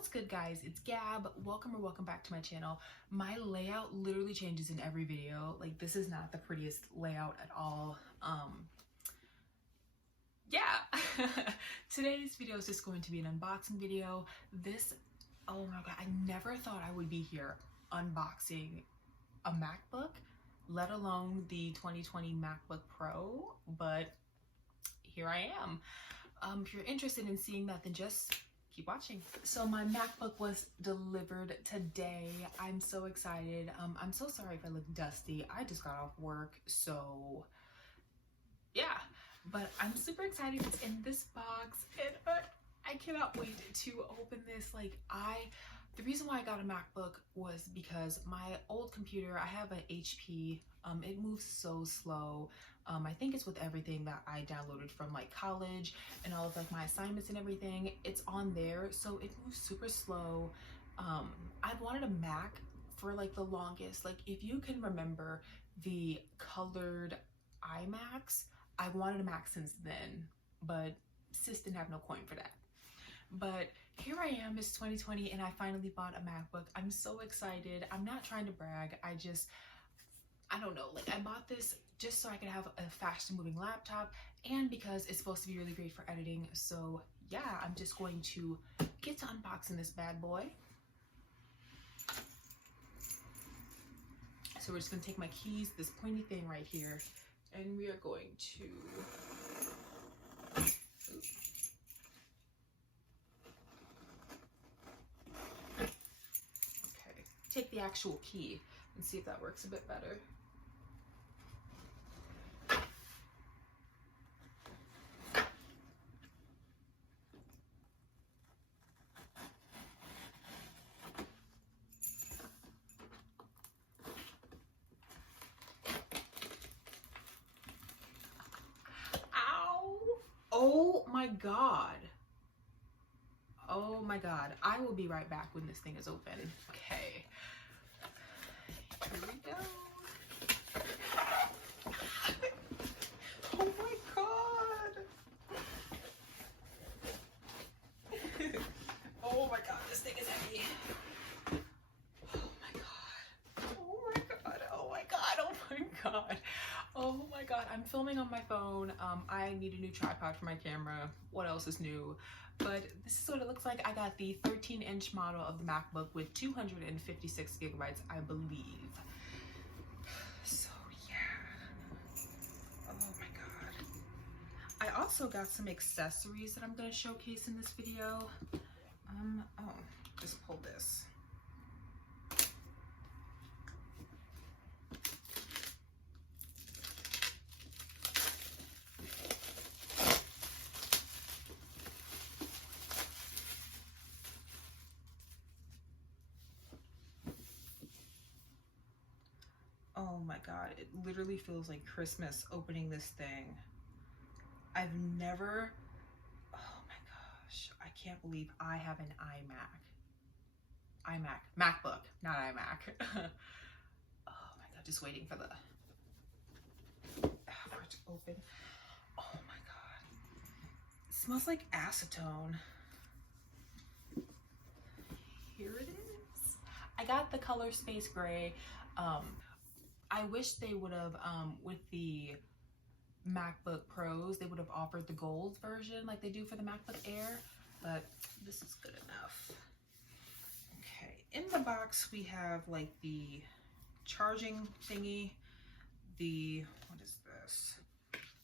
What's good, guys? It's Gab. Welcome back to my channel. My layout literally changes in every video. Like, this is not the prettiest layout at all. Yeah. Today's video is just going to be an unboxing video. Oh my god, I never thought I would be here unboxing a MacBook, let alone the 2020 MacBook Pro, but here I am. If you're interested in seeing that, then just keep watching. So my MacBook was delivered today. I'm so excited. I'm so sorry if I look dusty. I just got off work, so yeah. But I'm super excited. It's in this box, and I cannot wait to open this. The reason why I got a MacBook was because my old computer, I have an HP, it moves so slow. I think it's with everything that I downloaded from college and all of my assignments and everything. It's on there, so it moves super slow. I've wanted a Mac for the longest. If you can remember the colored iMacs, I've wanted a Mac since then, but sis didn't have no coin for that. But here I am, it's 2020, and I finally bought a MacBook. I'm so excited. I'm not trying to brag. I don't know, I bought this just so I could have a fast moving laptop, and because it's supposed to be really great for editing. So yeah, I'm just going to get to unboxing this bad boy. So we're just gonna take my keys, this pointy thing right here, and we are going to, okay, take the actual key and see if that works a bit better. Oh my god. Oh my god. I will be right back when this thing is open. Okay. Here we go. Oh my god. Oh my god, this thing is heavy. Oh my god. Oh my god. Oh my god. Oh my god. Oh my god, I'm filming on my phone. I need a new tripod for my camera. What else is new? But this is what it looks like. I got the 13-inch model of the MacBook with 256 gigabytes, I believe. So yeah. Oh my god. I also got some accessories that I'm going to showcase in this video. Oh, just pull this. Oh my god, it literally feels like Christmas opening this thing. I've never, oh my gosh, I can't believe I have an MacBook, not iMac. Oh my god, just waiting for for it to open. Oh my god, it smells like acetone. Here it is. I got the color Space Gray. I wish they would have, with the MacBook Pros, they would have offered the gold version like they do for the MacBook Air, but this is good enough. Okay, in the box we have the charging thingy, what is this?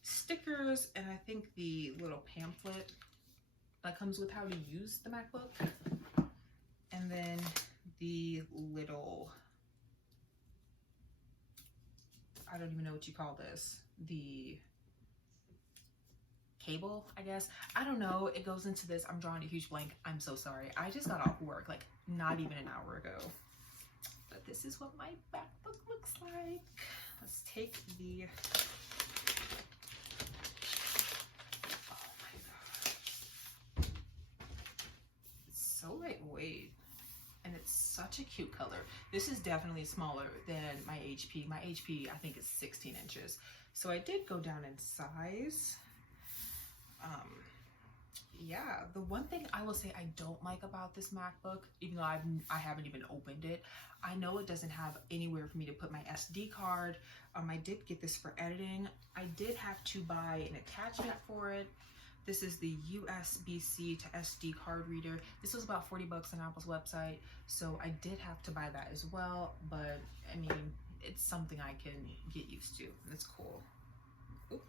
Stickers, and I think the little pamphlet that comes with how to use the MacBook, and then the little, I don't even know what you call this, the cable, I guess. I don't know. It goes into this. I'm drawing a huge blank. I'm so sorry. I just got off work not even an hour ago. But this is what my MacBook looks like. Let's take the, oh my god. It's so lightweight. And it's such a cute color. This is definitely smaller than my HP. My HP, I think, is 16 inches. So I did go down in size. yeah, the one thing I will say I don't like about this MacBook, even though I haven't even opened it, I know it doesn't have anywhere for me to put my SD card. I did get this for editing. I did have to buy an attachment for it. This is the USB-C to SD card reader. This was about 40 bucks on Apple's website, so I did have to buy that as well, but I mean, it's something I can get used to. That's cool. Oop,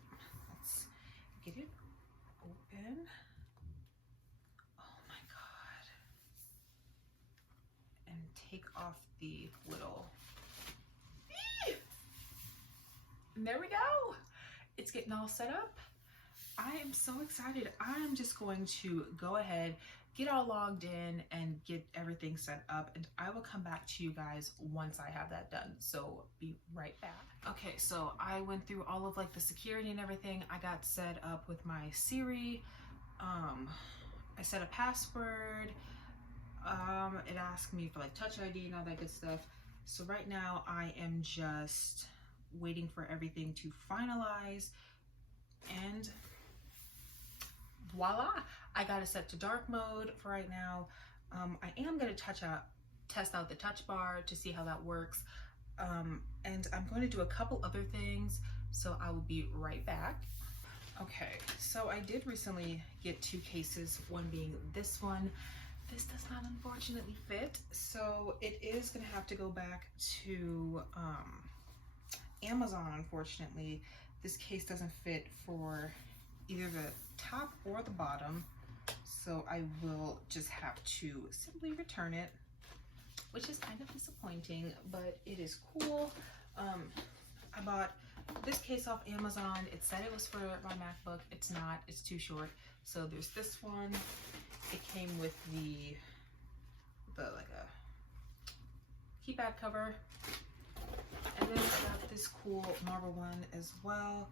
let's get it open. Oh my God. And take off the little, and there we go. It's getting all set up. I am so excited. I'm just going to go ahead, get all logged in and get everything set up, and I will come back to you guys once I have that done. So be right back. Okay, so I went through all of like the security and everything. I got set up with my Siri. I set a password. It asked me for like Touch ID and all that good stuff. So right now I am just waiting for everything to finalize, and voila, I got it set to dark mode for right now. I am going to test out the touch bar to see how that works, and I'm going to do a couple other things, so I will be right back. Okay, so I did recently get 2 cases, one being this one. This does not unfortunately fit, so it is going to have to go back to Amazon, unfortunately. This case doesn't fit for either the top or the bottom, so I will just have to simply return it, which is kind of disappointing, but it is cool. I bought this case off Amazon. It said it was for my MacBook. It's not, it's too short. So there's this one. It came with the like a keypad cover, and then I got this cool marble one as well.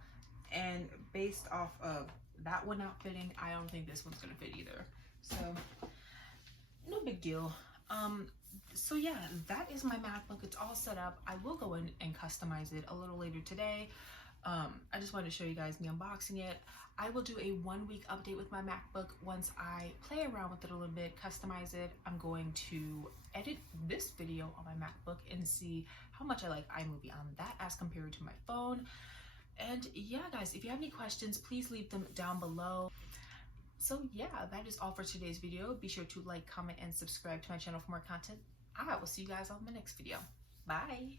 And based off of that one not fitting, I don't think this one's gonna fit either. So no big deal. So yeah, that is my MacBook. It's all set up. I will go in and customize it a little later today. I just wanted to show you guys me unboxing it. I will do a 1-week update with my MacBook once I play around with it a little bit, customize it. I'm going to edit this video on my MacBook and see how much I like iMovie on that as compared to my phone. And yeah, guys, if you have any questions, please leave them down below. So yeah, that is all for today's video. Be sure to like, comment, and subscribe to my channel for more content. I will see you guys on the next video. Bye.